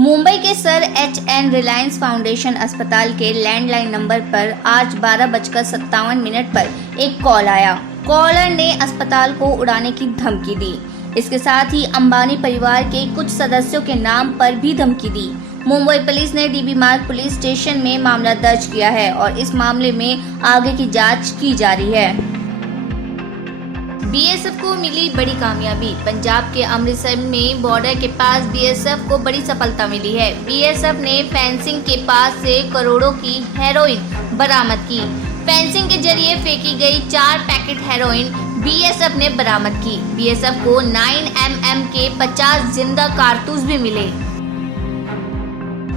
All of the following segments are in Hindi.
मुंबई के सर एच.एन. रिलायंस फाउंडेशन अस्पताल के लैंडलाइन नंबर पर आज 12:57 पर एक कॉल आया। कॉलर ने अस्पताल को उड़ाने की धमकी दी। इसके साथ ही अंबानी परिवार के कुछ सदस्यों के नाम पर भी धमकी दी। मुंबई पुलिस ने डीबी मार्ग पुलिस स्टेशन में मामला दर्ज किया है और इस मामले में आगे की जांच की जा रही है। बीएसएफ को मिली बड़ी कामयाबी। पंजाब के अमृतसर में बॉर्डर के पास बीएसएफ को बड़ी सफलता मिली है। बीएसएफ ने फेंसिंग के पास से करोड़ों की हेरोइन बरामद की। फेंसिंग के जरिए फेंकी गई 4 पैकेट हेरोइन बीएसएफ ने बरामद की। बीएसएफ को 9mm के 50 जिंदा कारतूस भी मिले।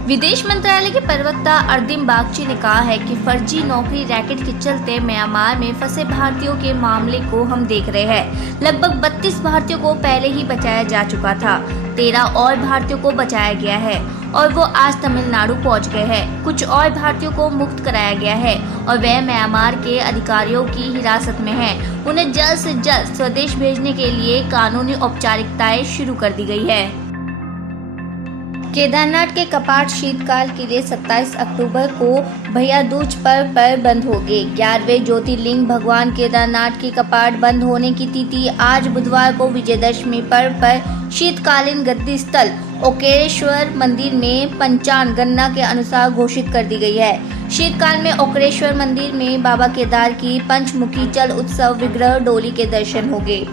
विदेश मंत्रालय के प्रवक्ता अर्दिम बागची ने कहा है कि फर्जी नौकरी रैकेट के चलते म्यांमार में फंसे भारतीयों के मामले को हम देख रहे हैं। लगभग 32 भारतीयों को पहले ही बचाया जा चुका था। 13 और भारतीयों को बचाया गया है और वो आज तमिलनाडु पहुंच गए हैं। कुछ और भारतीयों को मुक्त कराया गया है और वे म्यांमार के अधिकारियों की हिरासत में हैं। उन्हें जल्द से जल्द स्वदेश भेजने के लिए कानूनी औपचारिकताएं शुरू कर दी गई है। केदारनाथ के कपाट शीतकाल के लिए 27 अक्टूबर को भैया दूज पर्व पर बंद होंगे। 11वें ज्योतिर्लिंग भगवान केदारनाथ के कपाट बंद होने की तिथि आज बुधवार को विजयदशमी पर्व पर शीतकालीन गद्दी स्थल ओंकारेश्वर मंदिर में पंचांग गणना के अनुसार घोषित कर दी गई है। शीतकाल में ओंकारेश्वर मंदिर में बाबा केदार की पंचमुखी जल उत्सव विग्रह डोली के दर्शन होंगे।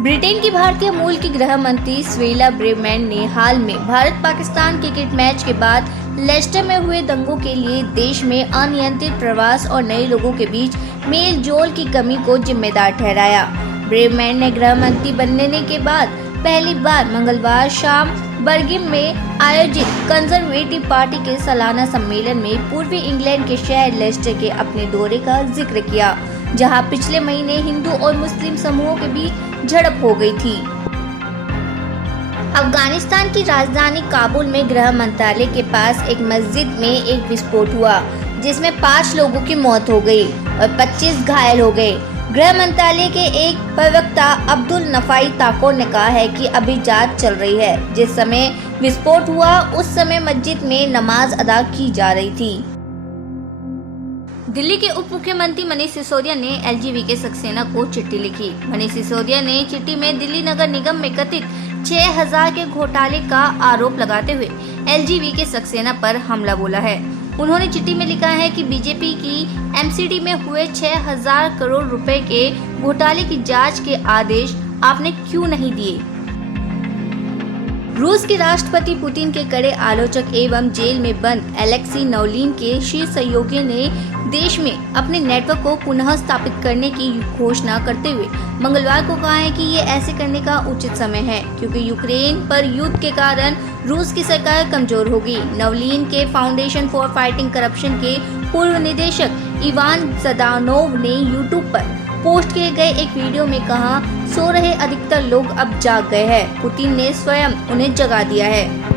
ब्रिटेन की भारतीय मूल की गृह मंत्री स्वेला ब्रेवमैन ने हाल में भारत पाकिस्तान क्रिकेट मैच के बाद लेस्टर में हुए दंगों के लिए देश में अनियंत्रित प्रवास और नए लोगों के बीच मेल जोल की कमी को जिम्मेदार ठहराया। ब्रेवमैन ने गृह मंत्री बनने के बाद पहली बार मंगलवार शाम बर्गिम में आयोजित कंजर्वेटिव पार्टी के सालाना सम्मेलन में पूर्वी इंग्लैंड के शहर लेस्टर के अपने दौरे का जिक्र किया, जहां पिछले महीने हिंदू और मुस्लिम समूहों के बीच झड़प हो गई थी। अफगानिस्तान की राजधानी काबुल में गृह मंत्रालय के पास एक मस्जिद में एक विस्फोट हुआ, जिसमें 5 लोगों की मौत हो गई और 25 घायल हो गए। गृह मंत्रालय के एक प्रवक्ता अब्दुल नफाई ताकोर ने कहा है कि अभी जांच चल रही है। जिस समय विस्फोट हुआ उस समय मस्जिद में नमाज अदा की जा रही थी। दिल्ली के उप मुख्यमंत्री मनीष सिसोदिया ने एलजीवी के सक्सेना को चिट्ठी लिखी। मनीष सिसोदिया ने चिट्ठी में दिल्ली नगर निगम में कथित 6000 के घोटाले का आरोप लगाते हुए एलजीवी के सक्सेना पर हमला बोला है। उन्होंने चिट्ठी में लिखा है कि बीजेपी की एमसीडी में हुए 6000 करोड़ रुपए के घोटाले की जांच के आदेश आपने क्यों नहीं दिए। रूस के राष्ट्रपति पुतिन के कड़े आलोचक एवं जेल में बंद एलेक्सी नावलिन के शीर्ष सहयोगी ने देश में अपने नेटवर्क को पुनः स्थापित करने की घोषणा करते हुए मंगलवार को कहा है कि ये ऐसे करने का उचित समय है, क्योंकि यूक्रेन पर युद्ध के कारण रूस की सरकार कमजोर होगी। नावलिन के फाउंडेशन फॉर फाइटिंग करप्शन के पूर्व निदेशक इवान सदानोव ने यूट्यूब पर पोस्ट किए गए एक वीडियो में कहा, सो रहे अधिकतर लोग अब जाग गए हैं। पुतिन ने स्वयं उन्हें जगा दिया है।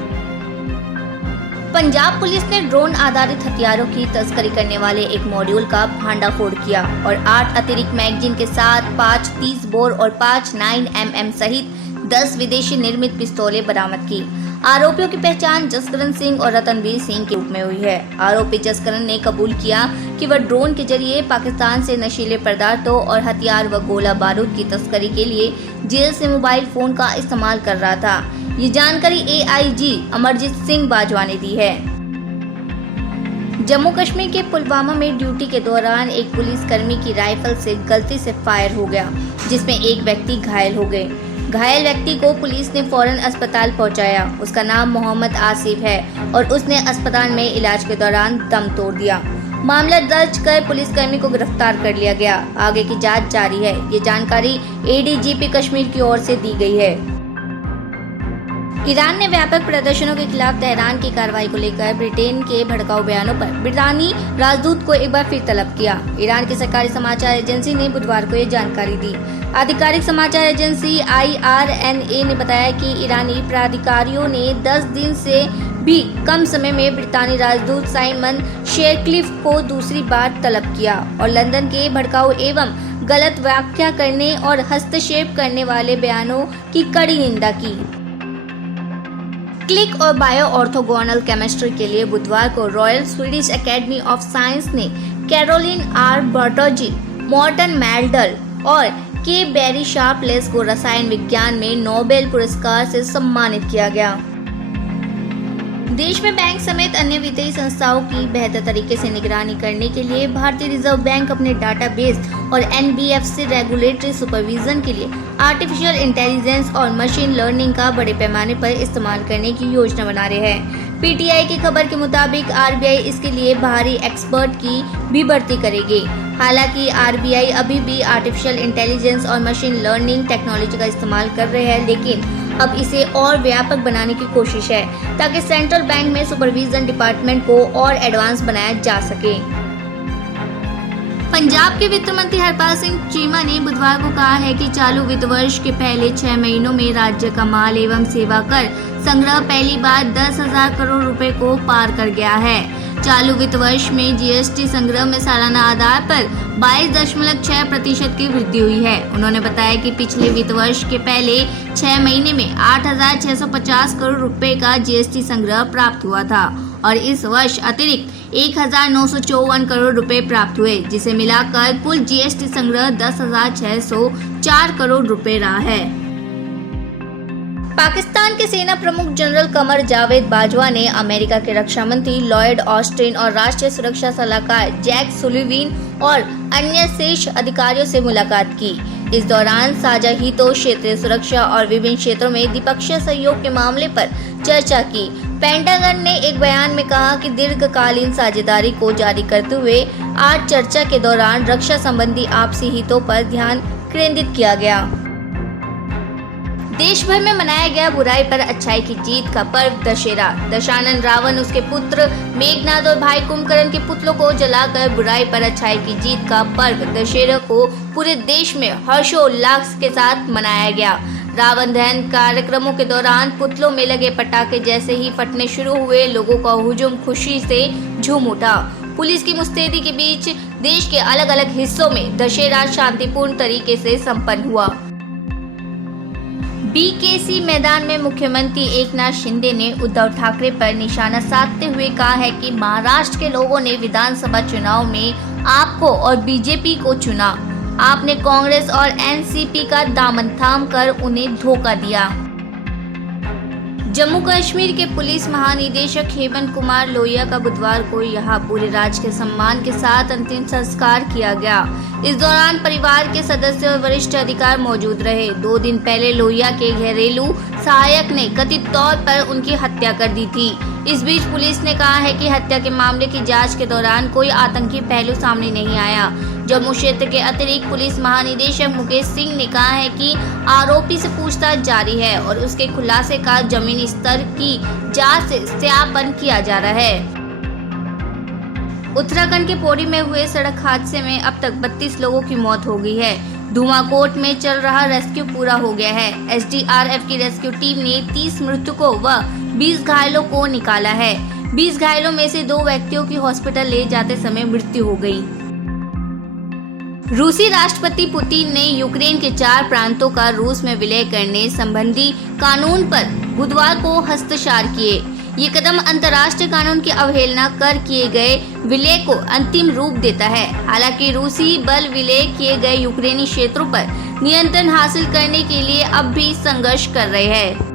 पंजाब पुलिस ने ड्रोन आधारित हथियारों की तस्करी करने वाले एक मॉड्यूल का भांडाफोड़ किया और 8 अतिरिक्त मैगजीन के साथ 5 30 बोर और 5 9mm सहित 10 विदेशी निर्मित पिस्तौलें बरामद की। आरोपियों की पहचान जसकरण सिंह और रतनवीर सिंह के रूप में हुई है। आरोपी जसकरण ने कबूल किया कि वह ड्रोन के जरिए पाकिस्तान से नशीले पदार्थों और हथियार व गोला बारूद की तस्करी के लिए जेल से मोबाइल फोन का इस्तेमाल कर रहा था। ये जानकारी एआईजी अमरजीत सिंह बाजवा ने दी है। जम्मू कश्मीर के पुलवामा में ड्यूटी के दौरान एक पुलिसकर्मी की राइफल से गलती से फायर हो गया, जिसमें एक व्यक्ति घायल हो गए। घायल व्यक्ति को पुलिस ने फौरन अस्पताल पहुंचाया। उसका नाम मोहम्मद आसिफ है और उसने अस्पताल में इलाज के दौरान दम तोड़ दिया। मामला दर्ज कर पुलिसकर्मी को गिरफ्तार कर लिया गया। आगे की जांच जारी है। ये जानकारी एडीजीपी कश्मीर की ओर से दी गई है। ईरान ने व्यापक प्रदर्शनों के खिलाफ तेहरान की कार्रवाई को लेकर ब्रिटेन के भड़काऊ बयानों पर ब्रितानी राजदूत को एक बार फिर तलब किया। ईरान की सरकारी समाचार एजेंसी ने बुधवार को ये जानकारी दी। आधिकारिक समाचार एजेंसी IRNA ने बताया कि ईरानी प्राधिकारियों ने 10 दिन से भी कम समय में ब्रितानी राजदूत साइमन शेरक्लिफ को दूसरी बार तलब किया और लंदन के भड़काऊ एवं गलत व्याख्या करने और हस्तक्षेप करने वाले बयानों की कड़ी निंदा की। क्लिक और बायो ऑर्थोगोनल केमिस्ट्री के लिए बुधवार को Royal Swedish Academy of Science ने Carolyn R Bertozzi, Morten Meldal और के बेरी शार्पलेस को रसायन विज्ञान में नोबेल पुरस्कार से सम्मानित किया गया। देश में बैंक समेत अन्य वित्तीय संस्थाओं की बेहतर तरीके से निगरानी करने के लिए भारतीय रिजर्व बैंक अपने डाटाबेस और एनबीएफसी रेगुलेटरी सुपरविजन के लिए आर्टिफिशियल इंटेलिजेंस और मशीन लर्निंग का बड़े पैमाने पर इस्तेमाल करने की योजना बना रहे हैं। पीटीआई की खबर के मुताबिक आरबीआई इसके लिए बाहरी एक्सपर्ट की भी भर्ती करेगी। हालांकि आरबीआई अभी भी आर्टिफिशियल इंटेलिजेंस और मशीन लर्निंग टेक्नोलॉजी का इस्तेमाल कर रहे हैं, लेकिन अब इसे और व्यापक बनाने की कोशिश है ताकि सेंट्रल बैंक में सुपरविजन डिपार्टमेंट को और एडवांस बनाया जा सके। पंजाब के वित्त मंत्री हरपाल सिंह चीमा ने बुधवार को कहा है कि चालू वित्त वर्ष के पहले 6 महीनों में राज्य का माल एवं सेवा कर संग्रह पहली बार 10,000 करोड़ रुपए को पार कर गया है। चालू वित्त वर्ष में जीएसटी संग्रह में सालाना आधार पर 22.6% की वृद्धि हुई है। उन्होंने बताया कि पिछले वित्त वर्ष के पहले 6 महीने में 8,650 करोड़ रुपए का जीएसटी संग्रह प्राप्त हुआ था और इस वर्ष अतिरिक्त 1,954 करोड़ रुपए प्राप्त हुए, जिसे मिलाकर कुल जीएसटी संग्रह 10,604 करोड़ रुपए रहा है। पाकिस्तान के सेना प्रमुख जनरल कमर जावेद बाजवा ने अमेरिका के रक्षा मंत्री लॉयड ऑस्टिन और राष्ट्रीय सुरक्षा सलाहकार जैक सुलिवान और अन्य शीर्ष अधिकारियों से मुलाकात की। इस दौरान साझा हितों, क्षेत्रीय सुरक्षा और विभिन्न क्षेत्रों में द्विपक्षीय सहयोग के मामले पर चर्चा की। पेंटागन ने एक बयान में कहा कि दीर्घकालीन साझेदारी को जारी करते हुए आज चर्चा के दौरान रक्षा संबंधी आपसी हितों पर ध्यान केंद्रित किया गया। देश भर में मनाया गया बुराई पर अच्छाई की जीत का पर्व दशहरा। दशानन रावण, उसके पुत्र मेघनाद और भाई कुंभकर्ण के पुतलों को जलाकर बुराई पर अच्छाई की जीत का पर्व दशहरा को पूरे देश में हर्षोल्लास के साथ मनाया गया। रावण दहन कार्यक्रमों के दौरान पुतलों में लगे पटाखे जैसे ही फटने शुरू हुए, लोगों का हुजूम खुशी से झूम उठा। पुलिस की मुस्तैदी के बीच देश के अलग अलग हिस्सों में दशहरा शांतिपूर्ण तरीके से संपन्न हुआ। बीकेसी मैदान में मुख्यमंत्री एकनाथ शिंदे ने उद्धव ठाकरे पर निशाना साधते हुए कहा है कि महाराष्ट्र के लोगों ने विधानसभा चुनाव में आपको और बीजेपी को चुना। आपने कांग्रेस और एनसीपी का दामन थाम कर उन्हें धोखा दिया। जम्मू कश्मीर के पुलिस महानिदेशक हेमंत कुमार लोहिया का बुधवार को यहां पूरे राजकीय सम्मान के साथ अंतिम संस्कार किया गया। इस दौरान परिवार के सदस्य और वरिष्ठ अधिकारी मौजूद रहे। 2 दिन पहले लोहिया के घरेलू सहायक ने कथित तौर पर उनकी हत्या कर दी थी। इस बीच पुलिस ने कहा है कि हत्या के मामले की जांच के दौरान कोई आतंकी पहलू सामने नहीं आया। जम्मू क्षेत्र के अतिरिक्त पुलिस महानिदेशक मुकेश सिंह ने कहा है कि आरोपी से पूछताछ जारी है और उसके खुलासे का जमीनी स्तर की जांच से सत्यापन किया जा रहा है। उत्तराखंड के पौड़ी में हुए सड़क हादसे में अब तक 32 लोगों की मौत हो गई है। धुमाकोट में चल रहा रेस्क्यू पूरा हो गया है। एसडीआरएफ की रेस्क्यू टीम ने 30 मृतकों व 20 घायलों को निकाला है। 20 घायलों में से 2 व्यक्तियों की हॉस्पिटल ले जाते समय मृत्यु हो गई। रूसी राष्ट्रपति पुतिन ने यूक्रेन के 4 प्रांतों का रूस में विलय करने संबंधी कानून पर बुधवार को हस्ताक्षर किए। ये कदम अंतर्राष्ट्रीय कानून की अवहेलना कर किए गए विलय को अंतिम रूप देता है। हालांकि रूसी बल विलय किए गए यूक्रेनी क्षेत्रों पर नियंत्रण हासिल करने के लिए अब भी संघर्ष कर रहे हैं।